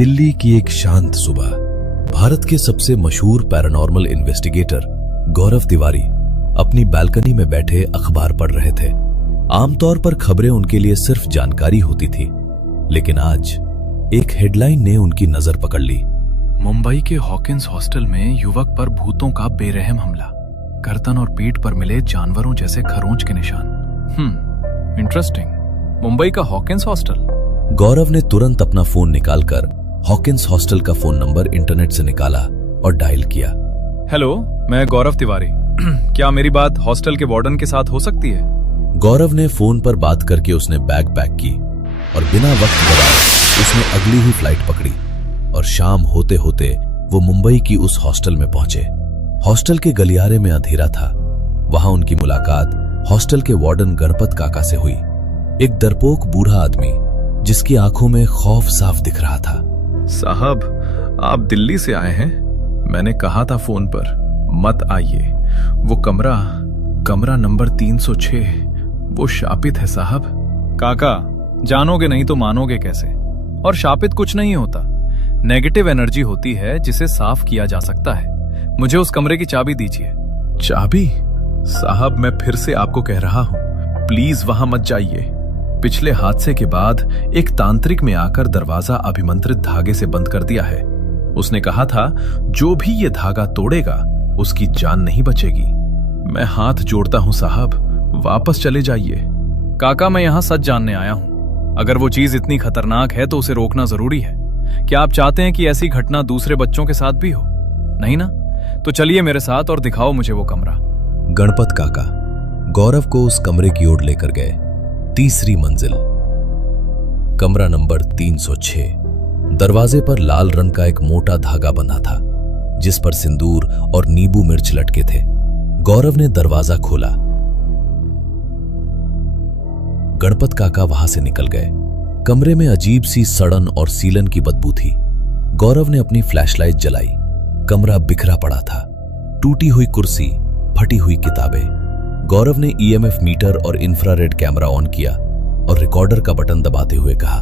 दिल्ली की एक शांत सुबह भारत के सबसे मशहूर पैरानॉर्मल इन्वेस्टिगेटर गौरव तिवारी अपनी बालकनी में बैठे अखबार पढ़ रहे थे। आमतौर पर खबरें उनके लिए सिर्फ जानकारी होती थी, लेकिन आज एक हेडलाइन ने उनकी नजर पकड़ ली। मुंबई के हॉकिंस हॉस्टल में युवक पर भूतों का बेरहम हमला, गर्दन और पीठ पर मिले जानवरों जैसे खरोंच के निशान। इंटरेस्टिंग। मुंबई का हॉकिंस हॉस्टल। गौरव ने तुरंत अपना फोन निकालकर हॉकिंस हॉस्टल का फोन नंबर इंटरनेट से निकाला और डायल किया। हेलो, मैं गौरव तिवारी। क्या मेरी बात हॉस्टल के वार्डन के साथ हो सकती है? गौरव ने फोन पर बात करके उसने बैग पैक की और बिना वक्त गवाए उसने अगली ही फ्लाइट पकड़ी और शाम होते होते वो मुंबई की उस हॉस्टल में पहुंचे। हॉस्टल के गलियारे में अंधेरा था। वहां उनकी मुलाकात हॉस्टल के वार्डन गणपत काका से हुई, एक डरपोक बूढ़ा आदमी जिसकी आंखों में खौफ साफ दिख रहा था। साहब, आप दिल्ली से आए हैं? मैंने कहा था फोन पर मत आइए। वो कमरा नंबर 306 वो शापित है साहब। काका, जानोगे नहीं तो मानोगे कैसे? और शापित कुछ नहीं होता, नेगेटिव एनर्जी होती है जिसे साफ किया जा सकता है। मुझे उस कमरे की चाबी दीजिए। चाबी? साहब, मैं फिर से आपको कह रहा हूं, प्लीज वहां मत जाइए। पिछले हादसे के बाद एक तांत्रिक में आकर दरवाजा अभिमंत्रित धागे से बंद कर दिया है। उसने कहा था जो भी ये धागा तोड़ेगा उसकी जान नहीं बचेगी। मैं हाथ जोड़ता हूं साहब, वापस चले जाइए। काका, मैं यहां सच जानने आया हूं। अगर वो चीज इतनी खतरनाक है तो उसे रोकना जरूरी है। क्या आप चाहते हैं कि ऐसी घटना दूसरे बच्चों के साथ भी हो? नहीं ना? तो चलिए मेरे साथ और दिखाओ मुझे वो कमरा। गणपत काका गौरव को उस कमरे की ओर लेकर गए। तीसरी मंजिल, कमरा नंबर 306। दरवाजे पर लाल रंग का एक मोटा धागा बंधा था जिस पर सिंदूर और नींबू मिर्च लटके थे। गौरव ने दरवाजा खोला। गणपत काका वहां से निकल गए। कमरे में अजीब सी सड़न और सीलन की बदबू थी। गौरव ने अपनी फ्लैशलाइट जलाई। कमरा बिखरा पड़ा था, टूटी हुई कुर्सी, फटी हुई किताबें। गौरव ने ईएमएफ मीटर और इंफ्रारेड कैमरा ऑन किया और रिकॉर्डर का बटन दबाते हुए कहा,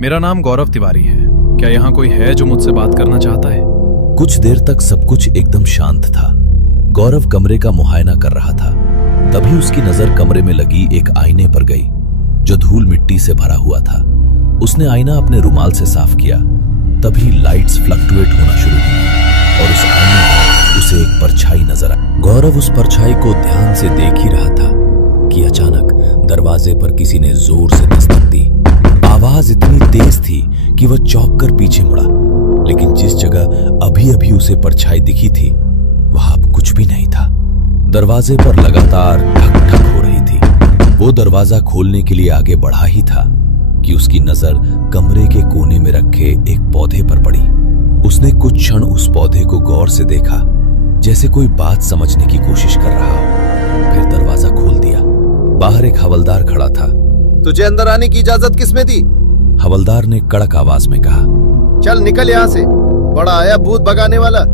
मेरा नाम गौरव तिवारी है। क्या यहाँ कोई है जो मुझसे बात करना चाहता है? कुछ देर तक सब कुछ एकदम शांत था। गौरव कमरे का मुआयना कर रहा था। तभी उसकी नजर कमरे में लगी एक आईने पर गई जो धूल मिट्टी से भरा हुआ था। उसने आईना अपने रुमाल से साफ किया। तभी लाइट्स फ्लक्चुएट होना शुरू हुई और उस आईने में उसे एक परछाई नजर आई। गौरव उस परछाई को ध्यान से देख ही रहा था कि अचानक दरवाजे पर किसी ने जोर से दस्तक दी। आवाज इतनी तेज थी कि वह चौंक कर पीछे मुड़ा, लेकिन जिस जगह अभी अभी उसे परछाई दिखी थी वहां अब कुछ भी नहीं था। दरवाजे पर लगातार ठक ठक हो रही थी। वो दरवाजा खोलने के लिए आगे बढ़ा ही था कि उसकी नजर कमरे के कोने में रखे एक पौधे पर पड़ी। उसने कुछ क्षण उस पौधे को गौर से देखा, जैसे कोई बात समझने की कोशिश कर रहा हो। फिर दरवाजा खोल दिया। बाहर एक हवलदार खड़ा था। तुझे अंदर आने की इजाजत किसने दी? हवलदार ने कड़क आवाज में कहा। चल निकल यहाँ से, बड़ा आया भूत भगाने वाला।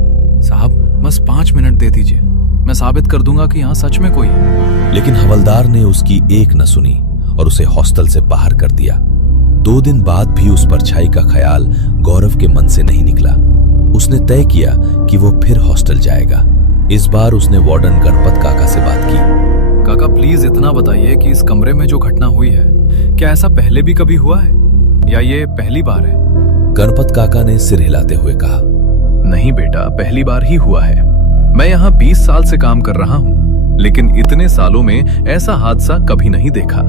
साहब, बस 5 मिनट दे दीजिए, मैं साबित कर दूंगा कि यहाँ सच में कोई है। लेकिन हवलदार ने उसकी एक न सुनी और उसे हॉस्टल से बाहर कर दिया। 2 दिन बाद भी उस परछाई का ख्याल गौरव के मन से नहीं निकला। उसने तय किया कि वो फिर हॉस्टल जाएगा। इस बार उसने वार्डन गणपत काका से बात की। काका, प्लीज इतना बताइए कि इस कमरे में जो घटना हुई है, क्या ऐसा पहले भी कभी हुआ है या ये पहली बार है? गणपत काका ने सिर हिलाते हुए कहा, नहीं बेटा, पहली बार ही हुआ है। मैं यहाँ 20 साल से काम कर रहा हूँ, लेकिन इतने सालों में ऐसा हादसा कभी नहीं देखा।